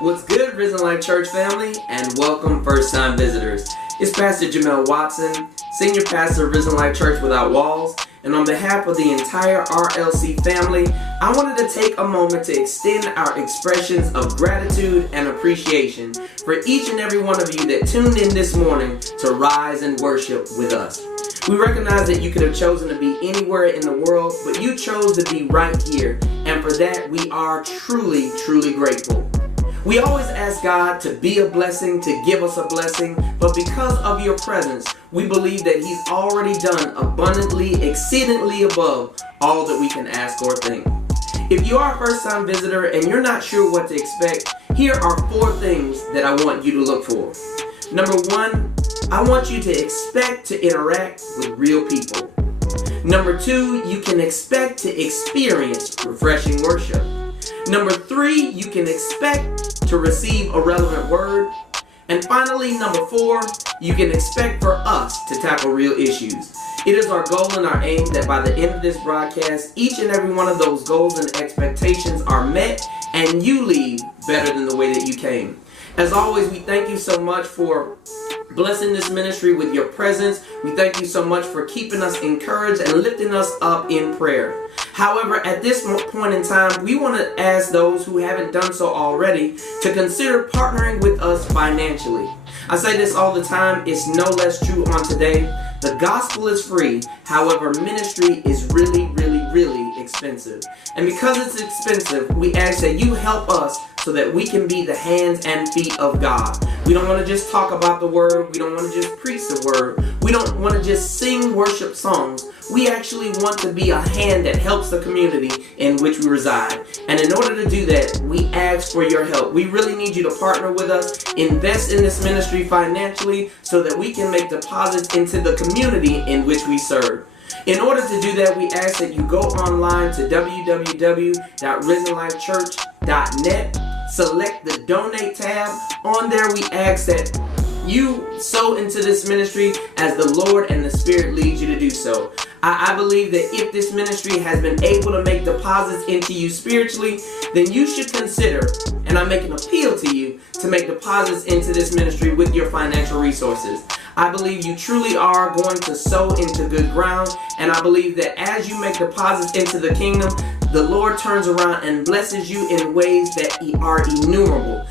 What's good, Risen Life Church family, and welcome first-time visitors. It's Pastor Jamel Watson, Senior Pastor of Risen Life Church Without Walls, and on behalf of the entire RLC family, I wanted to take a moment to extend our expressions of gratitude and appreciation for each and every one of you that tuned in this morning to rise and worship with us. We recognize that you could have chosen to be anywhere in the world, but you chose to be right here, and for that we are truly, truly grateful. We always ask God to be a blessing, to give us a blessing, but because of your presence, we believe that He's already done abundantly, exceedingly above all that we can ask or think. If you are a first-time visitor and you're not sure what to expect, here are 4 things that I want you to look for. Number 1, I want you to expect to interact with real people. Number 2, you can expect to experience refreshing worship. Number 3, you can expect to receive a relevant word. And finally, number 4, you can expect for us to tackle real issues. It is our goal and our aim that by the end of this broadcast, each and every one of those goals and expectations are met and you leave better than the way that you came. As always, we thank you so much for blessing this ministry with your presence. We thank you so much for keeping us encouraged and lifting us up in prayer. However, at this point in time, we want to ask those who haven't done so already to consider partnering with us financially. I say this all the time, it's no less true on today. The gospel is free, however, ministry is really, really, really expensive. And because it's expensive, we ask that you help us so that we can be the hands and feet of God. We don't want to just talk about the word. We don't want to just preach the word. We don't want to just sing worship songs. We actually want to be a hand that helps the community in which we reside. And in order to do that, we ask for your help. We really need you to partner with us, invest in this ministry financially so that we can make deposits into the community in which we serve. In order to do that, we ask that you go online to www.risenlifechurch.net, select the donate tab. On there, we ask that you sow into this ministry as the Lord and the Spirit leads you to do so. I believe that if this ministry has been able to make deposits into you spiritually, then you should consider, and I make an appeal to you, to make deposits into this ministry with your financial resources. I believe you truly are going to sow into good ground, and I believe that as you make deposits into the kingdom, the Lord turns around and blesses you in ways that are innumerable.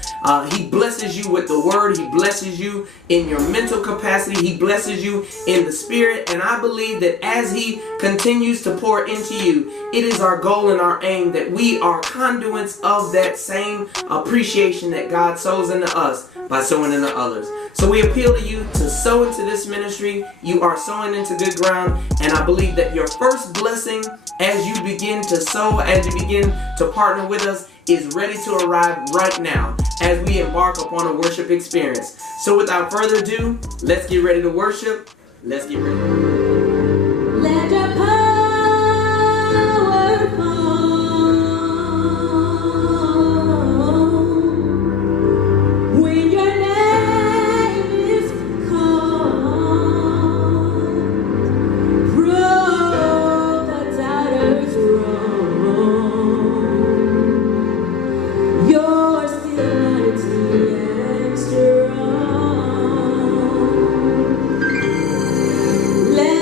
He blesses you with the word. He blesses you in your mental capacity. He blesses you in the spirit. And I believe that as He continues to pour into you, it is our goal and our aim that we are conduits of that same appreciation that God sows into us by sowing into others. So we appeal to you to sow into this ministry. You are sowing into good ground. And I believe that your first blessing as you begin to sow, as you begin to partner with us, is ready to arrive right now as we embark upon a worship experience. So without further ado, let's get ready to worship. Let's get ready. Let your power fall when your name is called. Prove the doubters wrong. You're still mighty and strong. Let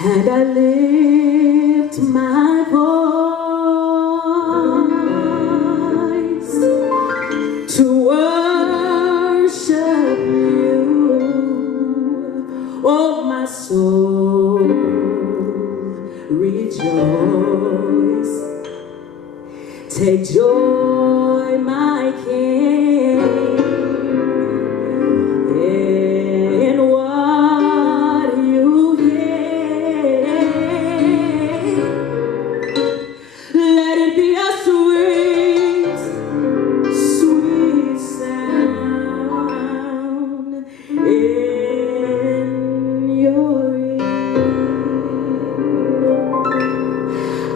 and I lift my voice to worship you, oh my soul, rejoice. Take joy, my King, in what you hear. Let it be a sweet, sweet sound in your ear.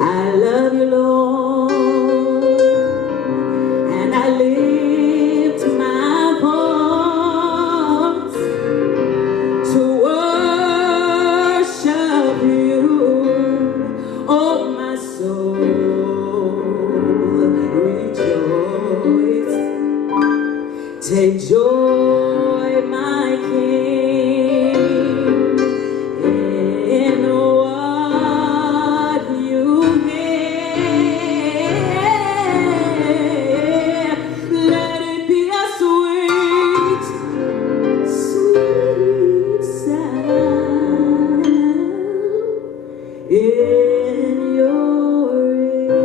I love you, Lord, and I lift my voice to worship you, oh my soul, rejoice. Take joy, my King, in what you hear. Let it be a sweet, sweet sound in your ear.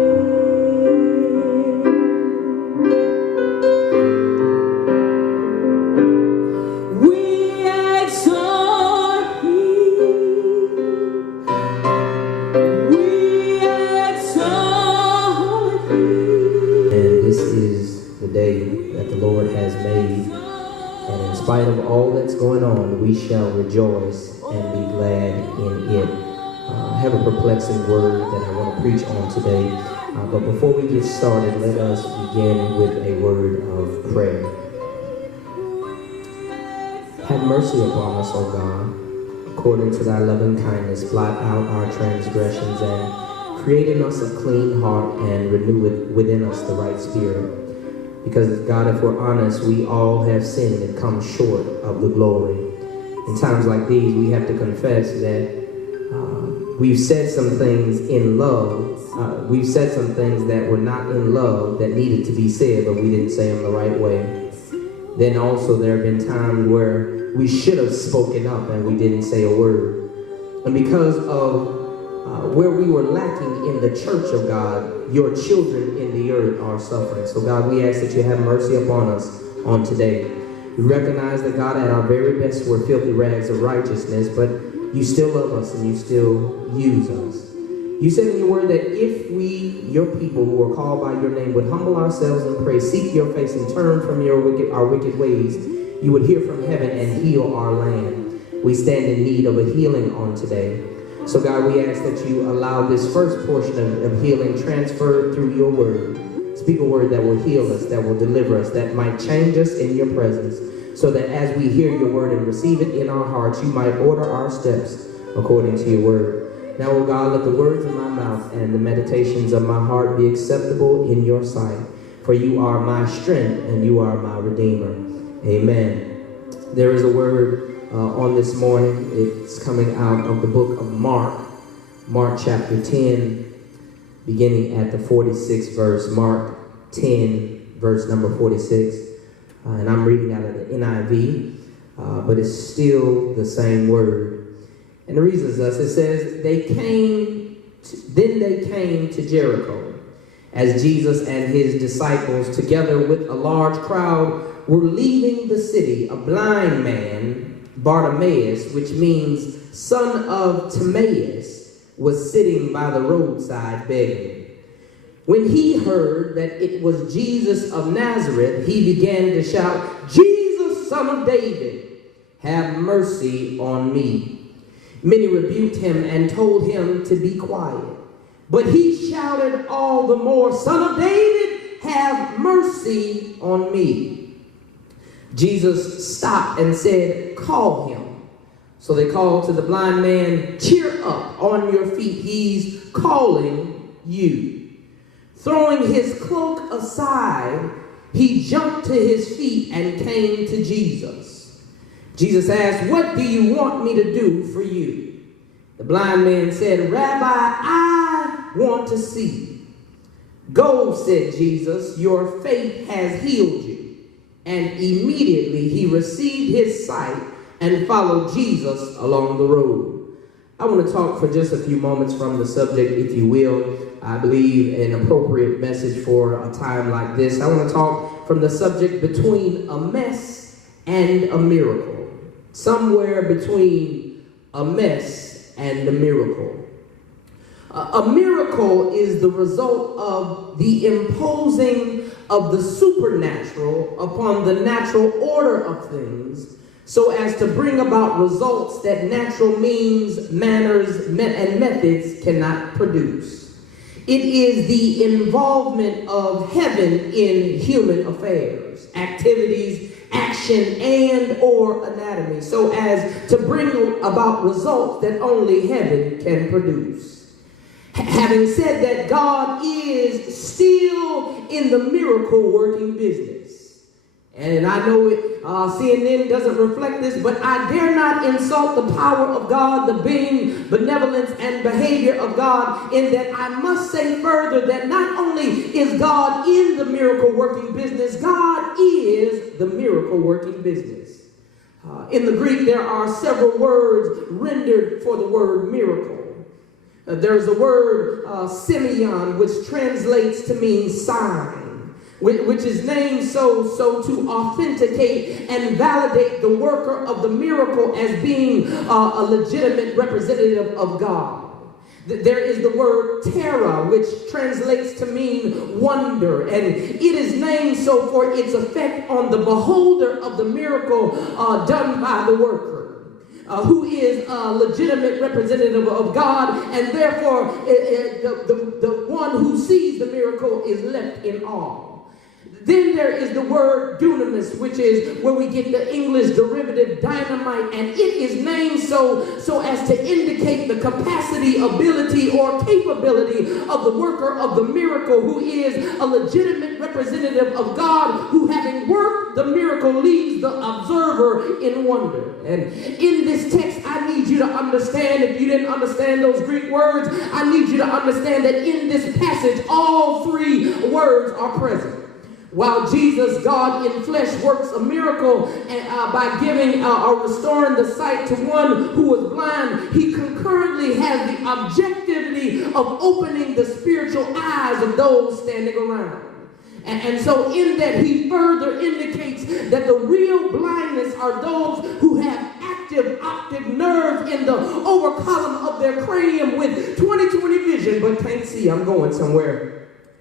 We exalt thee. We exalt thee. And this is the day that the Lord has made. And in spite of all that's going on, we shall rejoice and be glad in it. I have a perplexing word that I want to preach on today. But before we get started, let us begin with a word of prayer. Have mercy upon us, O God, according to thy loving kindness. Blot out our transgressions and create in us a clean heart and renew within us the right spirit. Because, God, if we're honest, we all have sinned and come short of the glory. In times like these, we have to confess that we've said some things in love. We've said some things that were not in love that needed to be said, but we didn't say them the right way. Then also there have been times where we should have spoken up and we didn't say a word. And because of where we were lacking in the church of God, your children in the earth are suffering. So God, we ask that you have mercy upon us on today. We recognize that, God, at our very best, we're filthy rags of righteousness, but you still love us and you still use us. You said in your word that if we, your people who are called by your name, would humble ourselves and pray, seek your face and turn from our wicked ways, you would hear from heaven and heal our land. We stand in need of a healing on today. So God, we ask that you allow this first portion of healing transferred through your word. Speak a word that will heal us, that will deliver us, that might change us in your presence, so that as we hear your word and receive it in our hearts, you might order our steps according to your word. Now, O God, let the words of my mouth and the meditations of my heart be acceptable in your sight. For you are my strength and you are my redeemer. Amen. There is a word on this morning. It's coming out of the book of Mark chapter 10, beginning at the 46th verse. Mark 10, verse number 46. And I'm reading out of the NIV, but it's still the same word. And the reason is thus, it says, then they came to Jericho, as Jesus and his disciples, together with a large crowd, were leaving the city. A blind man, Bartimaeus, which means son of Timaeus, was sitting by the roadside begging. When he heard that it was Jesus of Nazareth, he began to shout, "Jesus, son of David, have mercy on me." Many rebuked him and told him to be quiet. But he shouted all the more, "Son of David, have mercy on me." Jesus stopped and said, "Call him." So they called to the blind man, "Cheer up, on your feet, he's calling you." Throwing his cloak aside, he jumped to his feet and came to Jesus. Jesus asked, "What do you want me to do for you?" The blind man said, Rabbi, I want to see. Go, said Jesus, your faith has healed you. And immediately he received his sight and followed Jesus along the road. I want to talk for just a few moments from the subject, if you will. I believe an appropriate message for a time like this. I want to talk from the subject between a mess and a miracle. Somewhere between a mess and a miracle. A miracle is the result of the imposing of the supernatural upon the natural order of things, so as to bring about results that natural means, manners, and methods cannot produce. It is the involvement of heaven in human affairs, activities, action, and or anatomy, so as to bring about results that only heaven can produce. Having said that, God is still in the miracle working business. And I know CNN doesn't reflect this, but I dare not insult the power of God, the being, benevolence, and behavior of God, in that I must say further that not only is God in the miracle working business, God is the miracle working business. In the Greek, there are several words rendered for the word miracle. There's a word, semeion, which translates to mean sign, which is named so to authenticate and validate the worker of the miracle as being a legitimate representative of God. There is the word terra, which translates to mean wonder, and it is named so for its effect on the beholder of the miracle done by the worker. Who is a legitimate representative of God, and therefore the one who sees the miracle is left in awe. Then there is the word dunamis, which is where we get the English derivative dynamite, and it is named so as to indicate the capacity, ability, or capability of the worker of the miracle, who is a legitimate representative of God, who having worked the miracle leaves the observer in wonder. And in this text, I need you to understand, if you didn't understand those Greek words, I need you to understand that in this passage, all three words are present. While Jesus, God in flesh, works a miracle by giving or restoring the sight to one who was blind, he concurrently has the objectivity of opening the spiritual eyes of those standing around. And so in that, he further indicates that the real blindness are those who have active optic nerves in the over column of their cranium with 20/20 vision, but can't see. I'm going somewhere.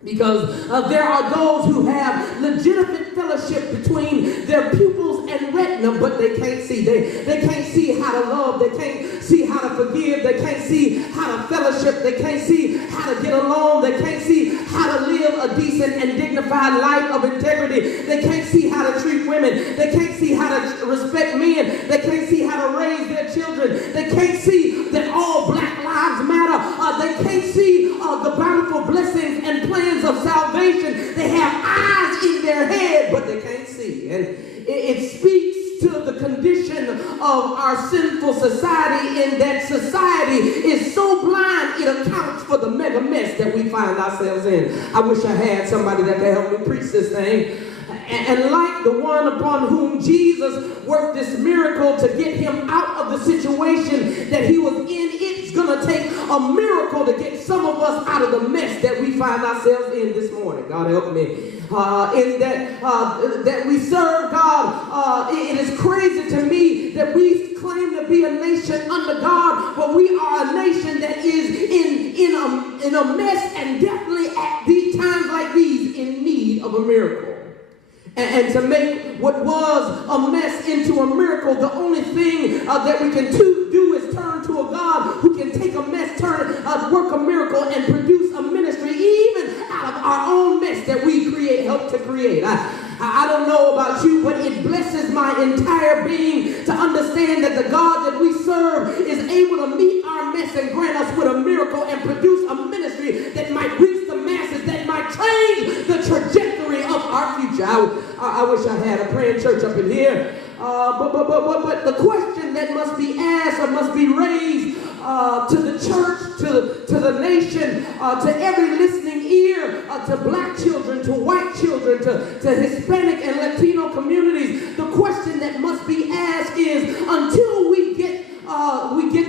Because there are those who have legitimate fellowship between their pupils and retina, but they can't see. They can't see how to love. They can't see how to forgive. They can't see how to fellowship. They can't see how to get along. They can't see how to live a decent and dignified life of integrity. They can't see how to treat women. They can't see how to respect men. They can't see how to raise their children. They can't see that all black lives matter. They can't see the bountiful blessings and plans of salvation. They have eyes in their head, but they can't see. And it speaks to the condition of our sinful society, in that society is so blind it accounts for the mega mess that we find ourselves in. I wish I had somebody that could help me preach this thing. And like the one upon whom Jesus worked this miracle to get him out of the situation that he was in, it's going to take a miracle to get some of us out of the mess that we find ourselves in this morning. God help me. In that we serve God. It is crazy to me that we claim to be a nation under God, but we are a nation that is in a mess, and definitely at these times like these in need of a miracle. And to make what was a mess into a miracle, the only thing that we can do is turn to a God who can take a mess, work a miracle, and produce a ministry even out of our own mess that we help to create. I don't know about you, but it blesses my entire being to understand that the God that we serve is able to meet our mess and grant us with a miracle and produce a ministry that might reach the masses, that might change the trajectory of our future. I wish I had a praying church up in here. But the question that must be asked or must be raised to the church, to the nation, to every listening ear, to black children, to white children, to Hispanic and Latino communities. The question that must be asked is, until we get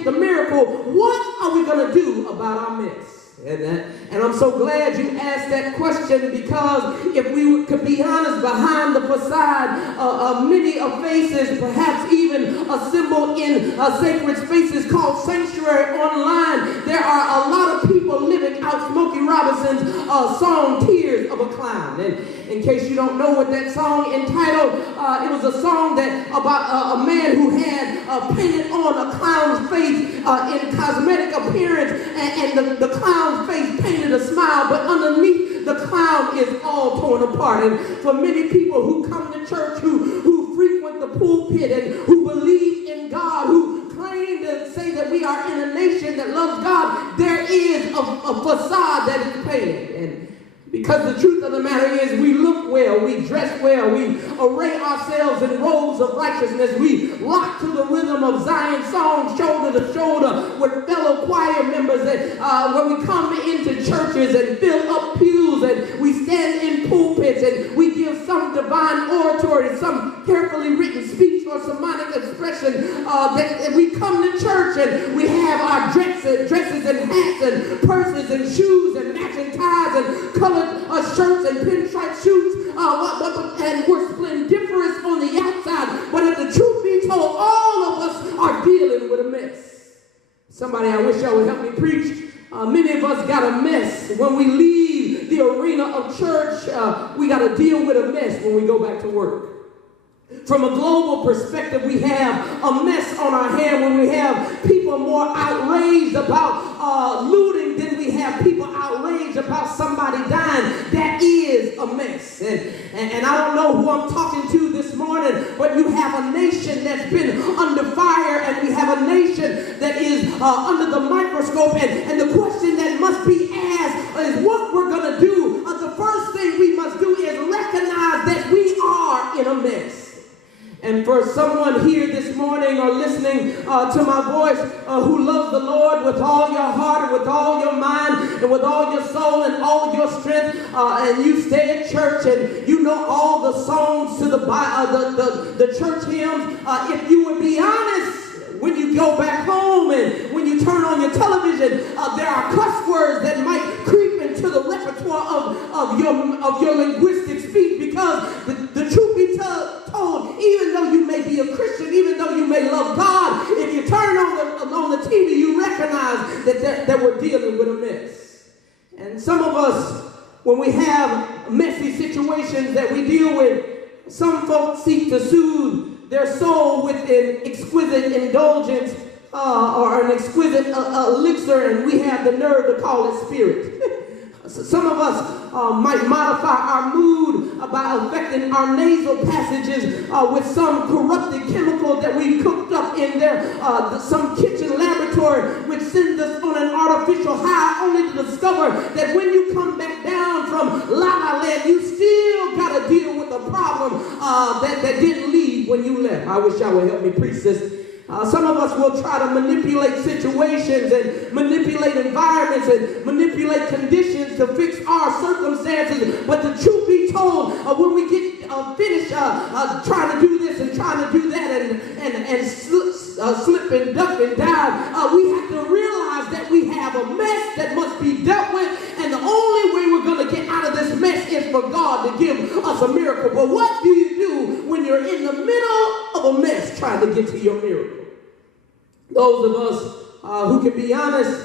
the miracle, what are we going to do about our mess? And I'm so glad you asked that question, because if we could be honest, behind the facade of many of faces, perhaps even assembled in sacred spaces called sanctuary online, there are a lot of people living out Smokey Robinson's song, Tears of a Clown. And in case you don't know what that song entitled, it was a song that about a man who had painted on a clown's face in cosmetic appearance, and the clown's face painted a smile, but underneath the clown is all torn apart. And for many people who come to church, who frequent the pulpit, and who believe in God, who claim to say that we are in a nation that loves God, there is a facade that is painted. And because the truth of the matter is, we look well, we dress well, we array ourselves in robes of righteousness, we rock to the rhythm of Zion songs, shoulder to shoulder with fellow choir members, and when we come into churches and fill up pews, and we stand in pulpits, and we give some divine oratory, some carefully written speech or sermonic expression, that we come to church and we have our dresses and hats and purses and shoes and matching ties and colored shirts and pinstripe suits, and we're splendiferous on the outside, but if the truth be told, all of us are dealing with a mess. Somebody, I wish y'all would help me preach. Many of us got a mess. When we leave the arena of church, we got to deal with a mess when we go back to work. From a global perspective, we have a mess on our hand when we have people more outraged about looting than we have people outraged about somebody dying. That is a mess. And I don't know who I'm talking to this morning, but you have a nation that's been under fire, and we have a nation that is under the microscope. And the question that must be asked is what we're going to do. The first thing we must do is recognize that we are in a mess. And for someone here this morning or listening to my voice who loves the Lord with all your heart and with all your mind and with all your soul and all your strength, and you stay at church and you know all the songs to the church hymns, if you would be honest, when you go back home and when you turn on your television, there are cuss words that might creep into the repertoire of your linguistic speech, because the truth be told, even though you may be a Christian, even though you may love God, if you turn on the TV, you recognize that we're dealing with a mess. And some of us, when we have messy situations that we deal with, some folks seek to soothe their soul with an exquisite indulgence or an exquisite elixir, and we have the nerve to call it spirit. Some of us might modify our mood by affecting our nasal passages with some corrupted chemical that we cooked up in there, some kitchen laboratory, which sends us on an artificial high, only to discover that when you come back down from La La Land, you still got to deal with a problem that didn't leave when you left. I wish y'all would help me preach this. Some of us will try to manipulate situations and manipulate environments and manipulate conditions to fix our circumstances. But the truth be told, when we get finished trying to do this and trying to do that and slip and duck and dive, we have to realize that we have a mess that must be dealt with. And the only way we're going to get out of this mess is for God to give us a miracle. But what do you do when you're in the middle of a mess trying to get to your miracle? Those of us who can be honest,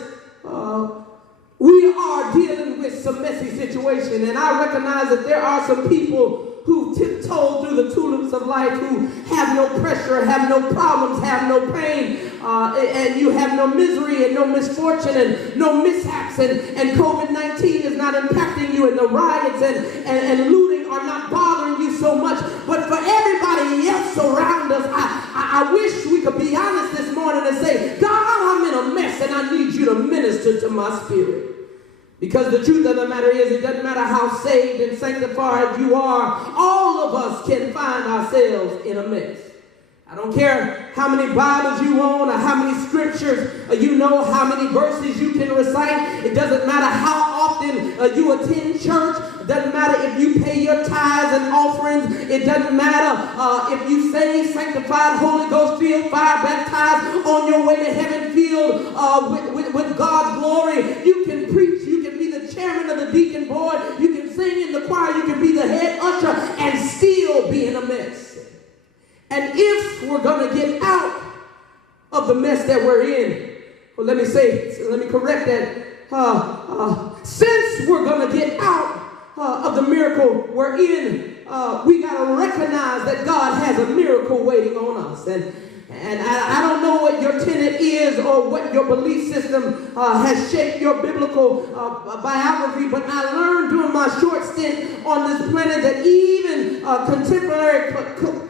we are dealing with some messy situation. And I recognize that there are some people who tiptoe through the tulips of life, who have no pressure, have no problems, have no pain, and you have no misery and no misfortune and no mishaps, and COVID-19 is not impacting you, and the riots and looting are not bothering you so much. But for everybody else around us, I wish we could be honest this morning and say, God, I'm in a mess and I need you to minister to my spirit. Because the truth of the matter is, it doesn't matter how saved and sanctified you are, all of us can find ourselves in a mess. I don't care how many Bibles you own or how many scriptures you know, how many verses you can recite. It doesn't matter how often you attend church. It doesn't matter if you pay your tithes and offerings. It doesn't matter if you saved, sanctified, Holy Ghost filled, fire baptized, on your way to heaven filled with God's glory. You can preach. You can be the chairman of the deacon board. You can sing in the choir. You can be the head usher and still be in a mess. And if we're going to get out of the mess that we're in, well, let me correct that. Since we're going to get out of the miracle we're in, we got to recognize that God has a miracle waiting on us. And I don't know what your tenet is or what your belief system has shaped your biblical biography, but I learned during my short stint on this planet that even contemporary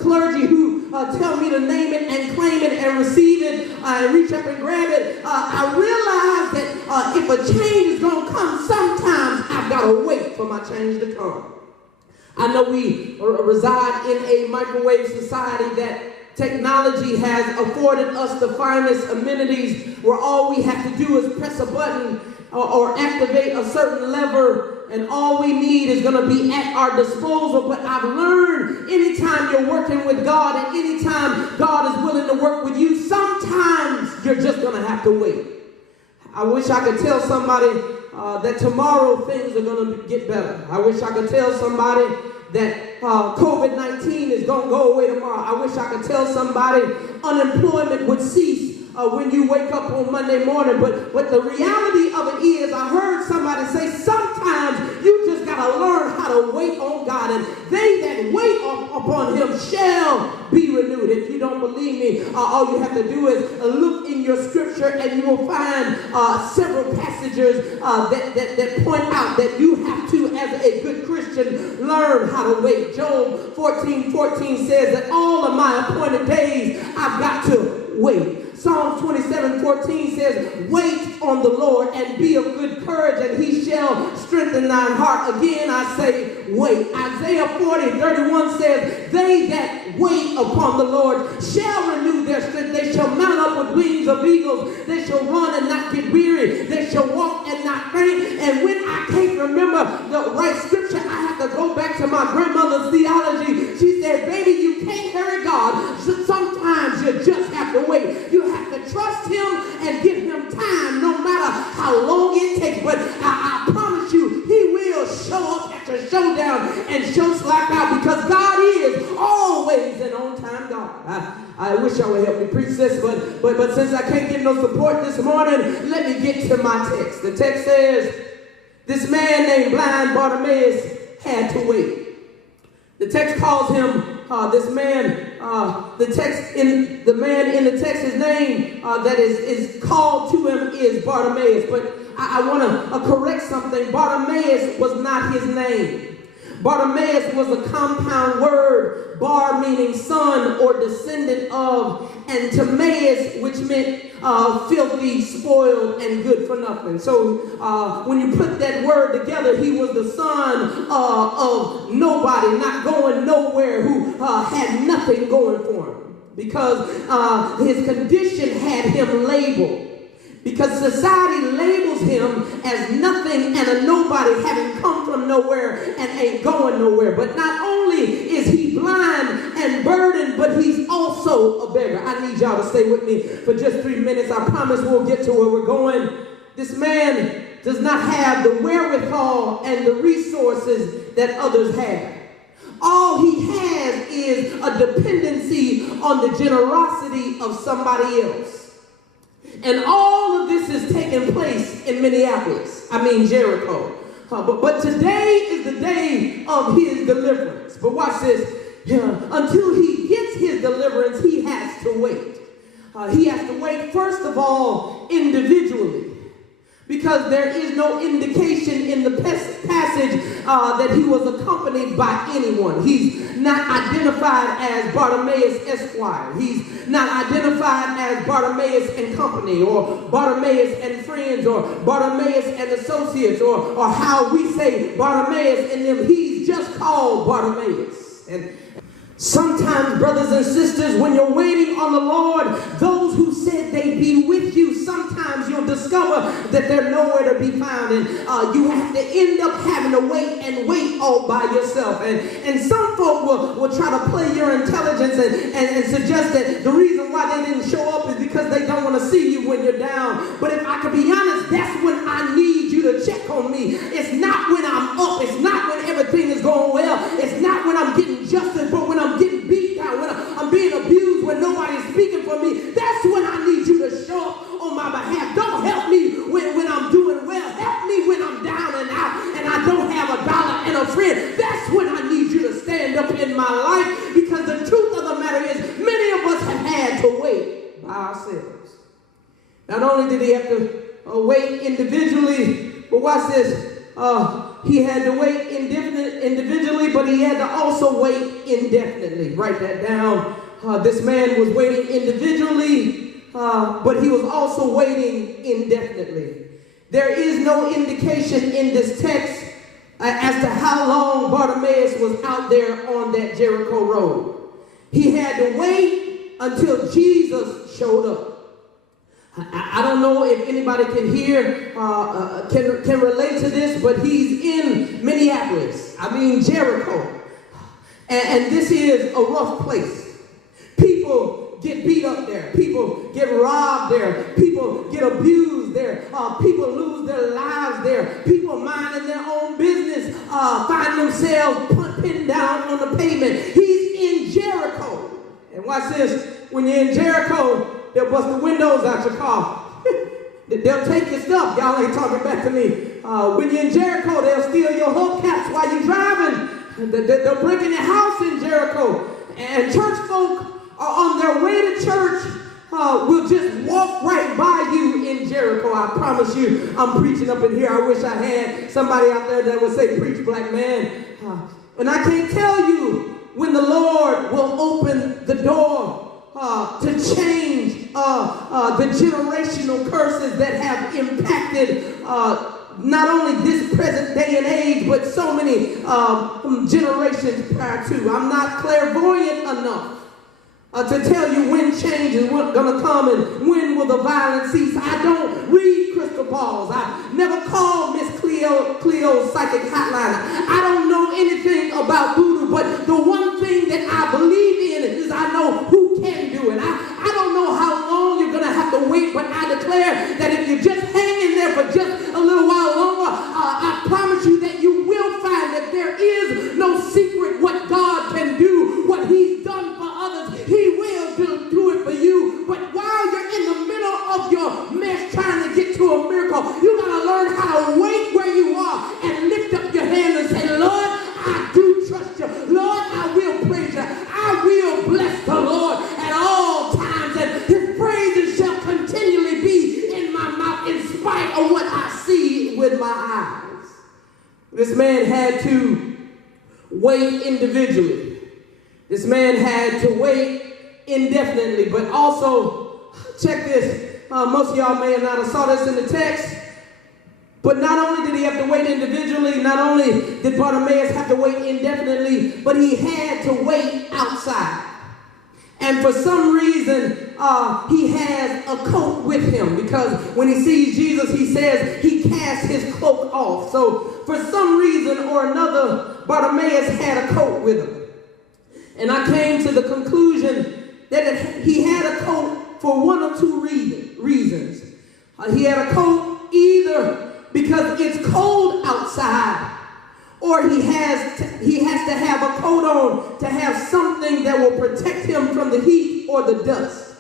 clergy who tell me to name it and claim it and receive it and reach up and grab it, I realize that if a change is going to come, sometimes I've got to wait for my change to come. I know we reside in a microwave society that technology has afforded us the finest amenities where all we have to do is press a button or activate a certain lever, and all we need is going to be at our disposal. But I've learned anytime you're working with God and anytime God is willing to work with you, sometimes you're just going to have to wait. I wish I could tell somebody that tomorrow things are going to get better. I wish I could tell somebody that COVID-19 is going to go away tomorrow. I wish I could tell somebody unemployment would cease when you wake up on Monday morning. But the reality of it is, I heard somebody say, sometimes you just got to learn how to wait on God. And they that wait upon him shall be renewed. If you don't believe me, all you have to do is look in your scripture and you will find several passages that point out that you have to, as a good Christian, learn how to wait. Job 14:14 says that all of my appointed days I've got to wait. Psalms 27:14 says, wait on the Lord and be of good courage, and he shall strengthen thine heart. Again, I say, wait. Isaiah 40:31 says, they that wait upon the Lord shall renew their strength. They shall mount up with wings of eagles. They shall run and not get weary. They shall walk and not faint. And when I can't remember the right scripture, I have to go back to my grandmother's theology. She said, baby, you can't hurry God. Sometimes you just have to wait. You have to trust him and give him time, no matter how long it takes. But I promise you, he will show up at your showdown and show slack out, because God is always an on-time God. I wish I would help me preach this, but since I can't get no support this morning, let me get to my text. The text says, this man named blind Bartimaeus had to wait. The text calls him this man. The man in the text, his name that is called to him is Bartimaeus. But I want to correct something. Bartimaeus was not his name. Bartimaeus was a compound word, bar meaning son or descendant of, and Timaeus, which meant filthy, spoiled, and good for nothing. So when you put that word together, he was the son of nobody, not going nowhere, who had nothing going for him, because his condition had him labeled. Because society labels him as nothing and a nobody, having come from nowhere and ain't going nowhere. But not only is he blind and burdened, but he's also a beggar. I need y'all to stay with me for just 3 minutes. I promise we'll get to where we're going. This man does not have the wherewithal and the resources that others have. All he has is a dependency on the generosity of somebody else. And all of this is taking place in Minneapolis. Jericho. But today is the day of his deliverance. But watch this. Until he gets his deliverance, he has to wait. He has to wait, first of all, individually. Because there is no indication in the passage that he was accompanied by anyone. He's not identified as Bartimaeus Esquire. He's not identified as Bartimaeus and Company, or Bartimaeus and Friends, or Bartimaeus and Associates, or how we say Bartimaeus and them. He's just called Bartimaeus. And Sometimes, brothers and sisters, when you're waiting on the Lord, those who said they'd be with you, sometimes you'll discover that they're nowhere to be found, and you have to end up having to wait all by yourself. And some folk will try to play your intelligence and suggest that the reason why they didn't show up is because they don't want to see you when you're down. But if I could be honest, that's when I need you to check on me. It's not when I'm up. It's not when everything is going well. It's not when I'm getting justice, but when I'm getting beat down, when I'm being abused, when nobody's speaking for me. That's when I need you to show up on my behalf. Don't help me when I'm doing well. Help me when I'm down and out and I don't have a dollar and a friend. That's when I need you to stand up in my life, because the truth of the matter is many of us have had to wait by ourselves. Not only did he have to wait individually, but watch this. He had to wait individually, but he had to also wait indefinitely. Write that down. This man was waiting individually, but he was also waiting indefinitely. There is no indication in this text as to how long Bartimaeus was out there on that Jericho road. He had to wait until Jesus showed up. I don't know if anybody can hear, can relate to this, but he's in Minneapolis. I mean Jericho. And this is a rough place. People get beat up there. People get robbed there. People get abused there. People lose their lives there. People minding their own business find themselves pinned down on the pavement. He's in Jericho. And watch this. When you're in Jericho, they'll bust the windows out your car. They'll take your stuff. Y'all ain't talking back to me. When you're in Jericho, they'll steal your hubcaps while you're driving. They're breaking your house in Jericho. And church folk are on their way to church. Will just walk right by you in Jericho. I promise you, I'm preaching up in here. I wish I had somebody out there that would say, preach, black man. And I can't tell you when the Lord will open the door to change the generational curses that have impacted not only this present day and age, but so many generations prior to. I'm not clairvoyant enough to tell you when change is going to come and when will the violence cease. I don't read crystal balls. I never called Miss Cleo's psychic hotline. I don't know anything about voodoo, but the one thing that I believe in is I know who can do it. I don't know how long you're going to have to wait, but I declare that if you just hang in there for just a little while longer, I promise you that you will find that there is no secret what God can do, what he's done for others. He will do it for you. But while you're in the middle of your mess trying to get to a miracle, you got to learn how to wait where you are and lift up your hands and say, Lord, I do trust you. Lord, I will praise you. I will bless the Lord at all times, and his praises shall continually be in my mouth in spite of what I see with my eyes. This man had to wait individually. This man had to wait indefinitely, but also, check this, most of y'all may not have saw this in the text, but not only did he have to wait individually, not only did Bartimaeus have to wait indefinitely, but he had to wait outside. And for some reason, he has a coat with him, because when he sees Jesus, he says he casts his cloak off. So for some reason or another, Bartimaeus had a coat with him. And I came to the conclusion that he had a coat for one or two reasons. He had a coat either because it's cold outside, or he has to have a coat on to have something that will protect him from the heat or the dust.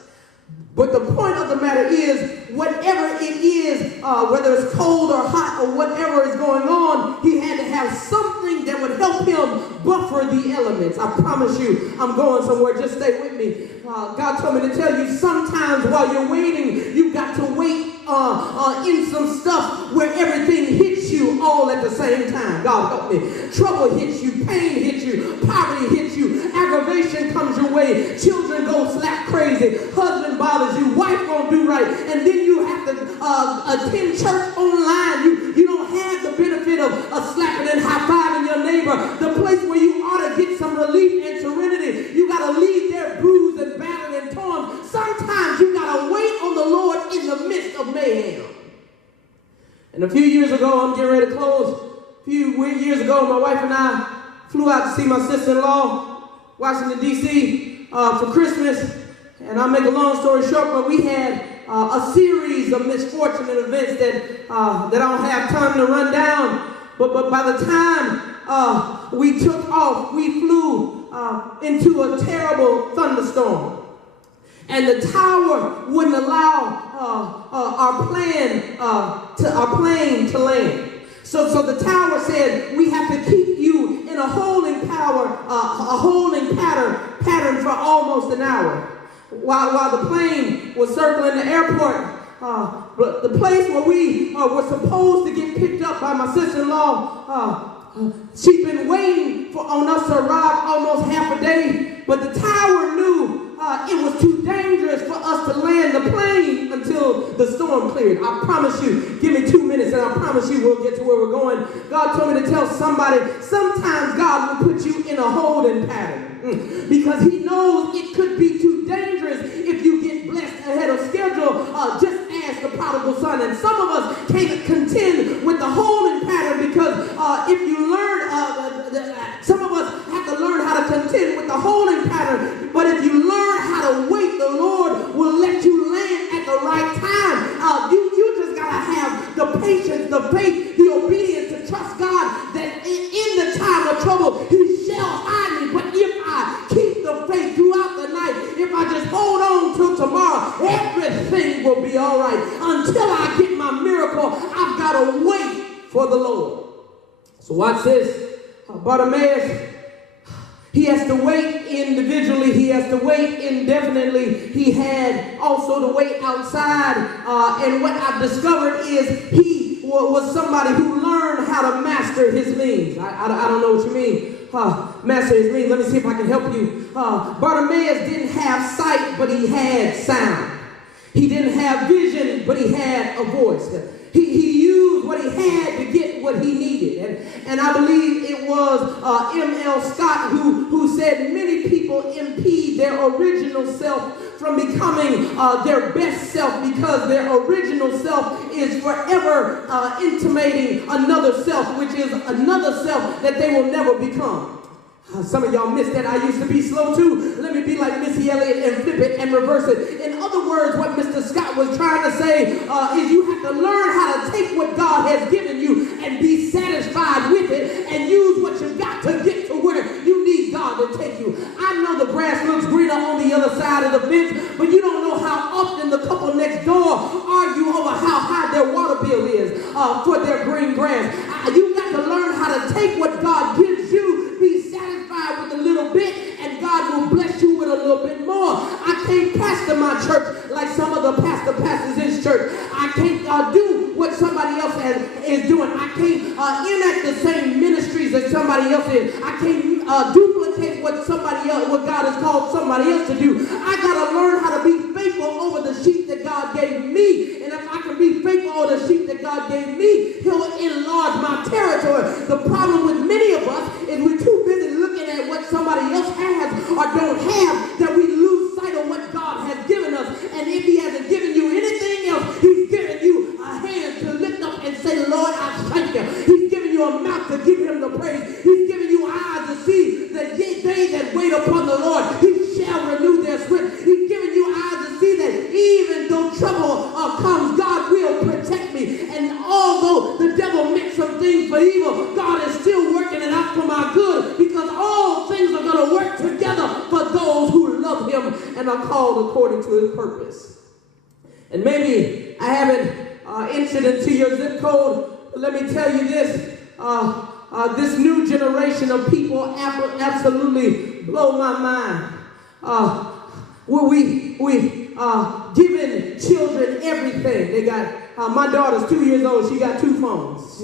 But the point of the matter is, whatever it is, whether it's cold or hot or whatever is going on, he had to have something that would help him buffer the elements. I promise you, I'm going somewhere. Just stay with me. God told me to tell you, sometimes while you're waiting, you've got to wait in some stuff where everything hits you all at the same time. God help me. Trouble hits you, pain hits you, poverty hits you, aggravation comes your way, children go slap crazy, husband bothers you, wife won't do right, and then you have to attend church online. You don't have the benefit of slapping and high-fiving your neighbor, the place where you ought to get some relief and serenity. And a few years ago, I'm getting ready to close. A few years ago, my wife and I flew out to see my sister-in-law, Washington, D.C. For Christmas. And I'll make a long story short, but we had a series of misfortune and events that I don't have time to run down. But by the time we took off, we flew into a terrible thunderstorm. And the tower wouldn't allow our plane to land. So the tower said, we have to keep you in a holding pattern for almost an hour. While the plane was circling the airport, but the place where we were supposed to get picked up by my sister-in-law, she'd been waiting on us to arrive almost half a day, but the tower knew it was too dangerous for us to land the plane until the storm cleared. I promise you, give me 2 minutes and I promise you we'll get to where we're going. God told me to tell somebody, sometimes God will put you in a holding pattern because he knows it could be too dangerous if you get blessed ahead of schedule, just as the prodigal son. And some of us can't contend with the holding pattern because if you learn, some of us have to learn how to contend with the holding pattern, but if you learn how to wait, the Lord will let you land at the right time. You just got to have the patience, the faith, the obedience to trust God that in the time of trouble, he shall hide me. But if I keep the faith throughout the night, if I just hold on till tomorrow, everything will be all right. Until I get my miracle, I've got to wait for the Lord. So watch this. Bartimaeus, he has to wait individually. He has to wait indefinitely. He had also to wait outside. And what I've discovered is he was somebody who learned how to master his means. I don't know what you mean. Master his means. Let me see if I can help you. Bartimaeus didn't have sight, but he had sound. He didn't have vision, but he had a voice. He used what he had to get what he needed. And I believe it was M.L. Scott who said many people impede their original self from becoming their best self because their original self is forever intimating another self, which is another self that they will never become. Some of y'all missed that. I used to be slow too. Let me be like Missy Elliott and flip it and reverse it. In other words, what Mr. Scott was trying to say is you have to learn how to take what God has given you and be satisfied with it and use what you've got to get to where you need God to take you. I know the grass looks greener on the other side of the fence, but you don't know how often the couple next door argue over how high their water bill is for their green grass. You've got to learn how to take what God gives you, be satisfied with a little bit, and God will bless you with a little bit more. I can't pastor my church like some of the pastors in this church. I can't do what somebody else is doing. I can't enact the same ministries that somebody else is. I can't duplicate what God has called somebody else to do. I got to learn how to be faithful over the sheep that God gave me. And if I can be faithful over the sheep that God gave me, he'll enlarge my territory. The problem with many of us is we're too busy looking at what somebody else has or don't have that we lose sight of what God has given us. And if he hasn't given you anything else, he's given you a hand to lift up and say, Lord, I thank you. He's given you a mouth to give him the praise. He's given you eyes to see that they that wait upon the Lord, he shall renew their strength. He's given you eyes to see that even though trouble comes, God will protect me. And although the devil meant some things for evil, God is still working it out for my good, because all things are going to work together for those who love him and are called according to his purpose. And maybe I haven't entered into your zip code, but let me tell you this. This new generation of people absolutely blow my mind. We giving children everything. They got, my daughter's 2 years old. She got 2 phones.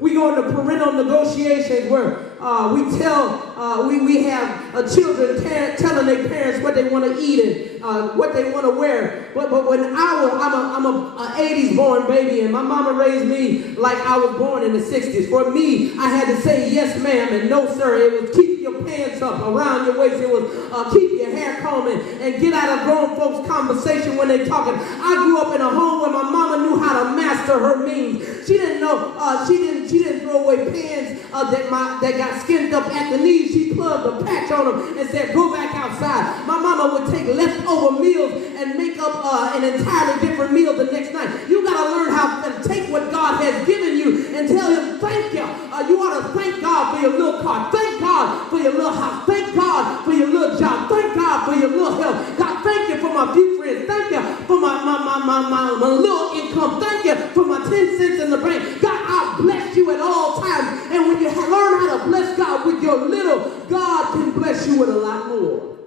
We go into parental negotiations where we have children telling their parents what they want to eat and what they want to wear. But when I'm a 80s born baby, and my mama raised me like I was born in the 60s. For me, I had to say yes ma'am and no sir. It was keep your pants up around your waist. It was keep your hair combing and get out of grown folks' conversation when they're talking. I grew up in a home where my mama knew how to master her means. She didn't know, she didn't throw away pants that got skinned up at the knees. She plugged a patch on them and said, go back outside. My mama would take leftover meals and make up an entirely different meal the next night. You got to learn how to take what God has given you and tell him, thank you. You ought to thank God for your little car. Thank God for your little house. Thank God for your little job. Thank God for your little health. God, thank you for my few friends. Thank you for my little income. Thank you for my 10 cents in the bank. God, I bless you at all times. And when you learn how to bless God with your little, God can bless you with a lot more.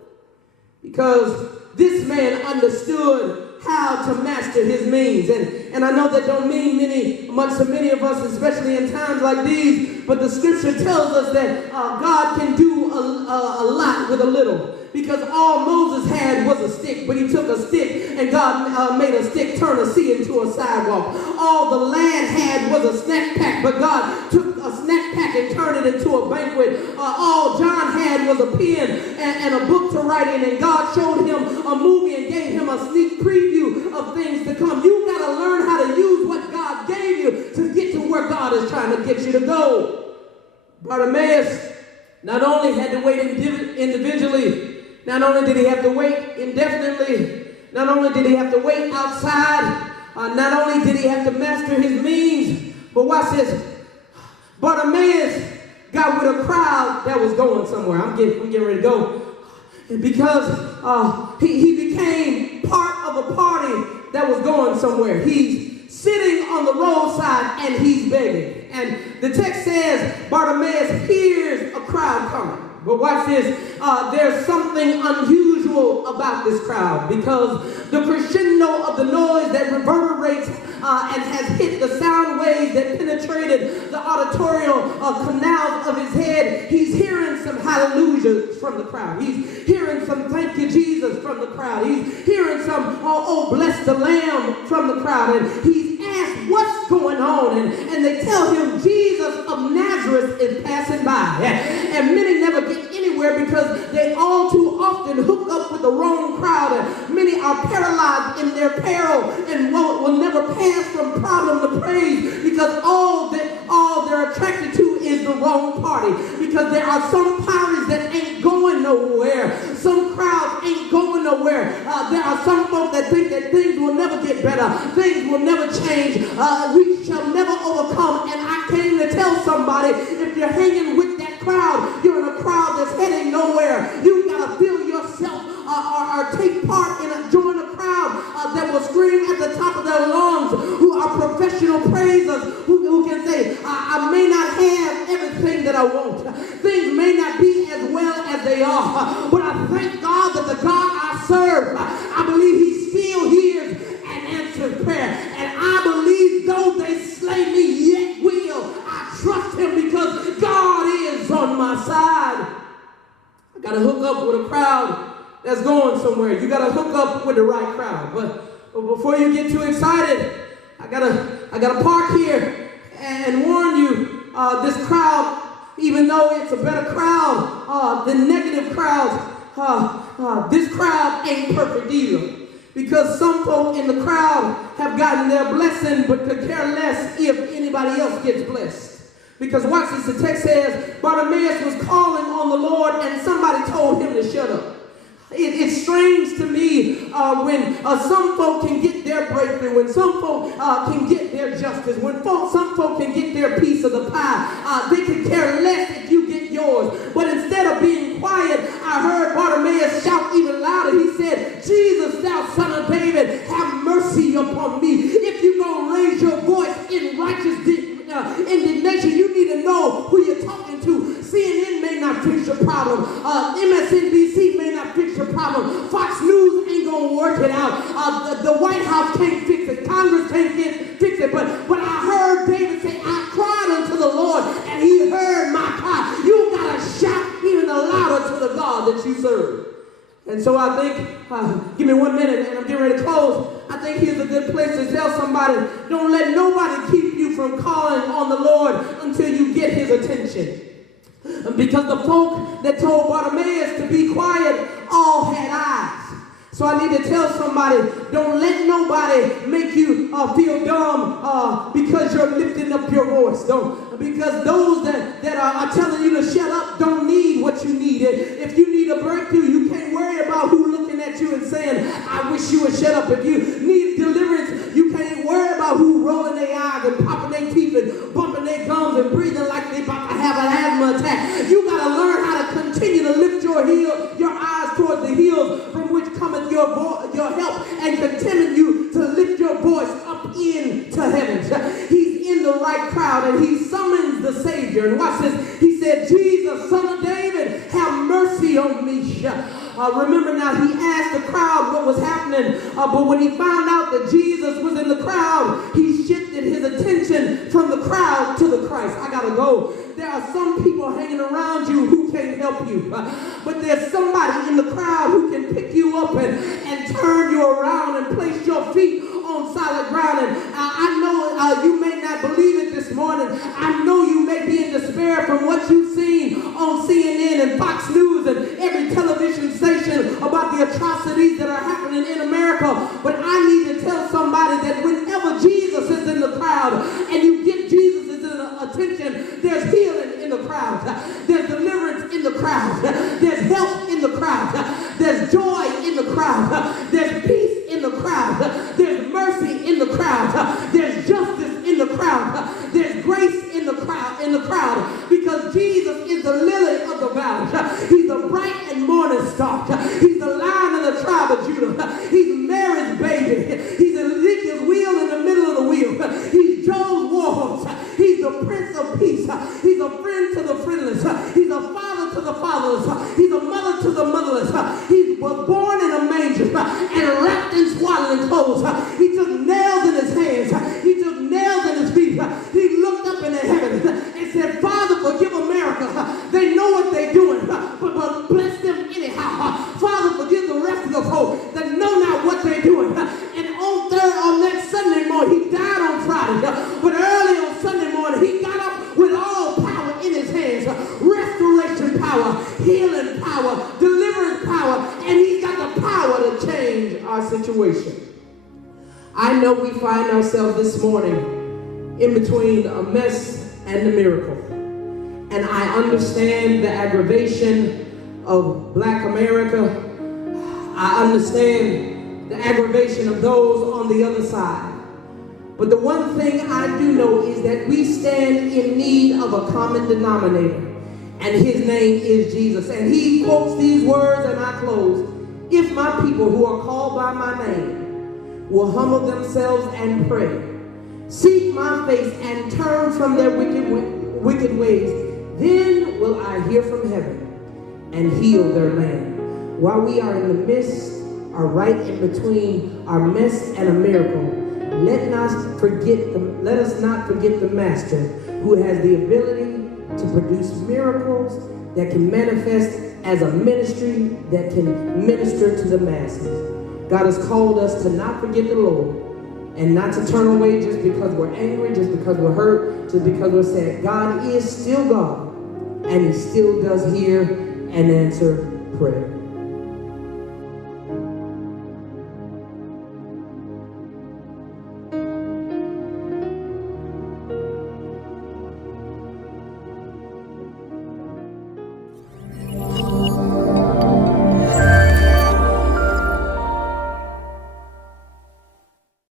Because this man understood how to master his means. And I know that don't mean much to many of us, especially in times like these, but the scripture tells us that God can do a lot with a little. Because all Moses had was a stick, but he took a stick and God made a stick turn a sea into a sidewalk. All the lad had was a snack pack, but God took a snack pack and turned it into a banquet. All John had was a pen and a book to write in, and God showed him a movie and gave him a sneak preview of things to come. You got to learn how to use what God gave you to get to where God is trying to get you to go. Bartimaeus not only had to wait individually, not only did he have to wait indefinitely, not only did he have to wait outside, not only did he have to master his means, but watch this. Bartimaeus got with a crowd that was going somewhere. I'm getting ready to go. Because he became part of a party that was going somewhere. He's sitting on the roadside and he's begging. And the text says Bartimaeus hears a crowd coming. But watch this, there's something unusual about this crowd, because the crescendo of the noise that reverberates and has hit the sound waves that penetrated the auditorial canals of his head, he's hearing some hallelujahs from the crowd. He's hearing some thank you Jesus from the crowd. He's hearing some oh bless the Lamb from the crowd. And he's asked what's going on, and they tell him Jesus of Nazareth is passing by. And many never get anywhere because they all too often hook up with the wrong crowd, and many are paralyzed in their peril and will never pass from problem to praise, because all they're attracted to is the wrong party. Because there are some parties that ain't going nowhere. Some crowds ain't going nowhere. There are some folk that think that things will never get better. Things will never change. We shall never overcome. And I came to tell somebody, if you're hanging with that crowd, you're in a crowd that's heading nowhere. You gotta feel yourself or take part in join a crowd that will scream at the top of their lungs, who are professional praisers, who can say, I may not have everything that I want. Things may not be as well as they are, but I thank God that the God I serve, I believe he still hears and answers prayer. And I believe though they slay me, yet will I trust him, because God is on my side. I got to hook up with a crowd that's going somewhere. You got to hook up with the right crowd. But before you get too excited, I gotta park here and warn you, this crowd, even though it's a better crowd than negative crowds, this crowd ain't perfect either. Because some folk in the crowd have gotten their blessing but could care less if anybody else gets blessed. Because watch this, the text says Bartimaeus was calling on the Lord and somebody told him to shut up. It's strange to me when some folk can get their breakthrough, when some folk can get their justice, when some folk can get their piece of the pie. They can care less if you get yours. But instead of being quiet, I heard Bartimaeus shout even louder. He said, Jesus, thou son of David, have mercy upon me. If you're going to raise your voice in righteous indignation, you need to know who you're talking to. CNN may not fix your problem. MSNBC may not fix your problem. Fox News ain't going to work it out. The White House can't fix it. Congress can't fix it. But I heard David say, I cried unto the Lord and he heard my cry. You And so I think, give me 1 minute and I'm getting ready to close. I think here's a good place to tell somebody, don't let nobody keep you from calling on the Lord until you get his attention. Because the folk that told Bartimaeus to be quiet all had eyes. So I need to tell somebody, don't let nobody make you feel dumb because you're lifting up your voice. Because those that are telling you to shut up don't need what you need. If you need a breakthrough, you can't worry about who looking at you and saying, I wish you would shut up. If you need deliverance, you can't worry about who rolling their eyes and popping their teeth and bumping their gums and breathing like they're about to have an asthma attack. You got to learn how to continue to lift your eyes towards the hills from which cometh your help, and continue you to lift your voice up into heaven. He's in the right crowd and he summons the Savior. And watch this. He said, Jesus, son of David, have mercy on me. Remember now, he asked the crowd what was happening, but when he found out that Jesus was in the crowd, he shifted his attention from the crowd to the Christ. I gotta go. There are some people hanging around you who can't help you, but there's somebody in the crowd who can pick you up and turn you around and place your feet on solid ground. And I know you may not believe it this morning. I know you may be in despair from what you've seen on CNN and Fox News and every television station about the atrocities that are happening in America. But I need to tell somebody that whenever Jesus is in the crowd and you get Jesus' attention, there's healing in the crowd. There's deliverance in the crowd. There's help in the crowd. There's joy in the crowd. There's peace in the crowd. There's mercy in the crowd. There's justice in the crowd. There's grace in the crowd, because Jesus is the lily of the valley. He's the bright and morning star. He's the lion of the tribe of Judah. He's Mary's baby. He's Ezekiel's wheel in the middle of the wheel. He's Joe's war horse. He's the Prince of Peace. He's a friend to the friendless. He's a father to the fatherless. He's a mother to the motherless. He was born in a manger and wrapped in swaddling clothes. He took nails in his hands. He took nails in his feet. He looked up into heaven and said, Father, forgive America. They know what they're doing, but bless them anyhow. Father, forgive the rest of the folk that know not what they're doing. And on that Sunday morning, he died on Friday. But early on Sunday morning, he got up with all power in his hands. Restoration power, healing power, deliverance power, and he's got the power to change our situation. I know we find ourselves this morning in between a mess and a miracle. And I understand the aggravation of Black America. I understand the aggravation of those on the other side. But the one thing I do know is that we stand in need of a common denominator. And his name is Jesus. And he quotes these words, and I close. If my people who are called by my name will humble themselves and pray, seek my face and turn from their wicked ways, then will I hear from heaven and heal their land. While we are in the midst, are right in between our mess and a miracle, let us not forget the Master, who has the ability to produce miracles that can manifest as a ministry that can minister to the masses. God has called us to not forget the Lord and not to turn away just because we're angry, just because we're hurt, just because we're sad. God is still God, and he still does hear and answer prayer.